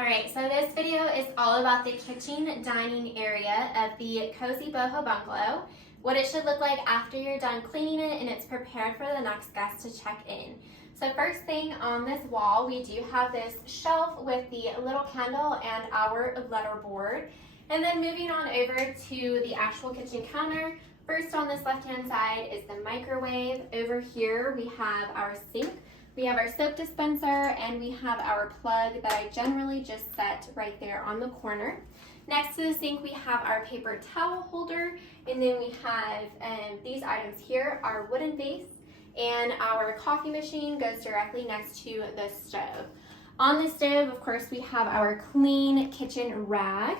All right, so this video is all about the kitchen dining area of the Cozy Boho Bungalow, what it should look like after you're done cleaning it and it's prepared for the next guest to check in. So first thing on this wall, we do have this shelf with the little candle and our letter board. And then moving on over to the actual kitchen counter, first on this left-hand side is the microwave. Over here we have our sink. We have our soap dispenser, and we have our plug that I generally just set right there on the corner. Next to the sink, we have our paper towel holder, and then we have these items here, our wooden vase, and our coffee machine goes directly next to the stove. On the stove, of course, we have our clean kitchen rag,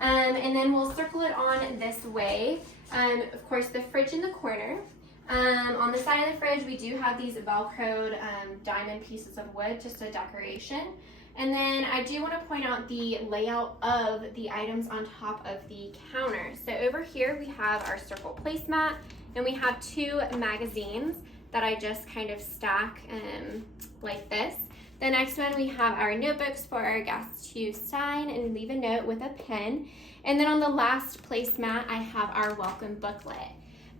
and then we'll circle it on this way. Of course, the fridge in the corner. On the side of the fridge, we do have these Velcroed diamond pieces of wood, just a decoration. And then I do want to point out the layout of the items on top of the counter. So over here, we have our circle placemat, and we have two magazines that I just kind of stack like this. The next one, we have our notebooks for our guests to sign and leave a note with a pen. And then on the last placemat, I have our welcome booklet.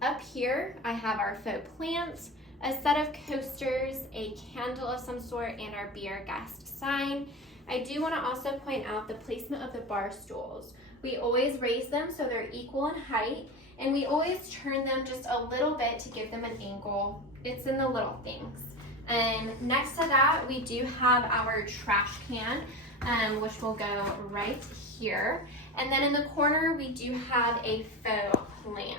Up here, I have our faux plants, a set of coasters, a candle of some sort, and our Be Our Guest sign. I do want to also point out the placement of the bar stools. We always raise them so they're equal in height, and we always turn them just a little bit to give them an angle. It's in the little things. Next to that, we do have our trash can, which will go right here. And then in the corner, we do have a faux plant.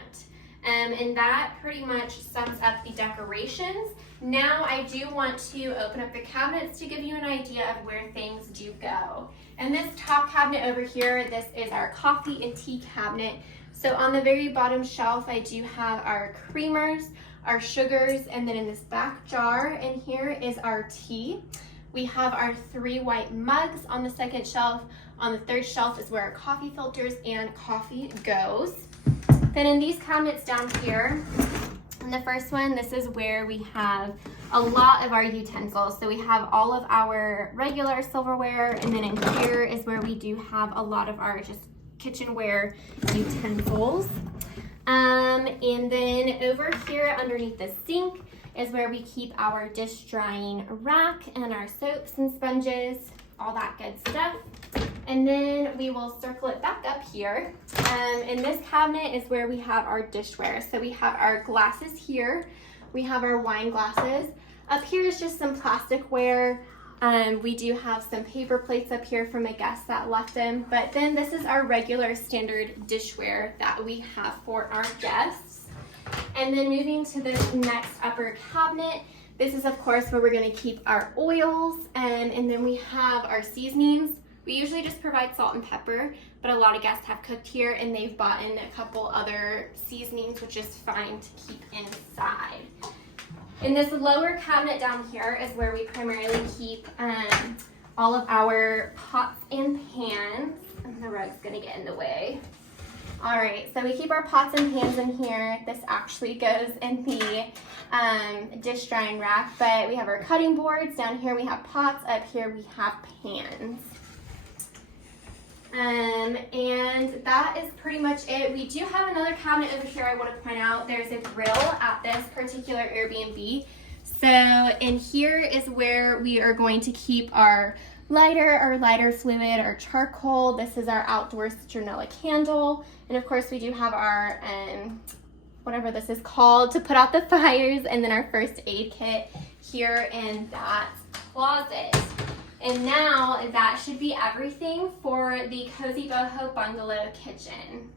And that pretty much sums up the decorations. Now I do want to open up the cabinets to give you an idea of where things do go. And this top cabinet over here, this is our coffee and tea cabinet. So on the very bottom shelf, I do have our creamers, our sugars, and then in this back jar in here is our tea. We have our 3 white mugs on the second shelf. On the third shelf is where our coffee filters and coffee goes. Then in these cabinets down here, in the first one, this is where we have a lot of our utensils. So we have all of our regular silverware, and then in here is where we do have a lot of our just kitchenware utensils. And then over here underneath the sink is where we keep our dish drying rack and our soaps and sponges, all that good stuff. And then we will circle it back up here. In this cabinet is where we have our dishware. So we have our glasses here. We have our wine glasses. Up here is just some plasticware. We do have some paper plates up here from a guest that left them. But then this is our regular standard dishware that we have for our guests. And then moving to this next upper cabinet, this is of course where we're gonna keep our oils. And then we have our seasonings. We usually just provide salt and pepper, but a lot of guests have cooked here and they've bought in a couple other seasonings, which is fine to keep inside. In this lower cabinet down here is where we primarily keep all of our pots and pans. And the rug's gonna get in the way. All right, so we keep our pots and pans in here. This actually goes in the dish drying rack, but we have our cutting boards. Down here we have pots, up here we have pans. And that is pretty much it. We do have another cabinet over here I want to point out. There's a grill at this particular Airbnb. So in here is where we are going to keep our lighter fluid, our charcoal. This is our outdoor citronella candle. And of course we do have our, whatever this is called, to put out the fires, and then our first aid kit here in that closet. And now that should be everything for the Cozy Boho Bungalow kitchen.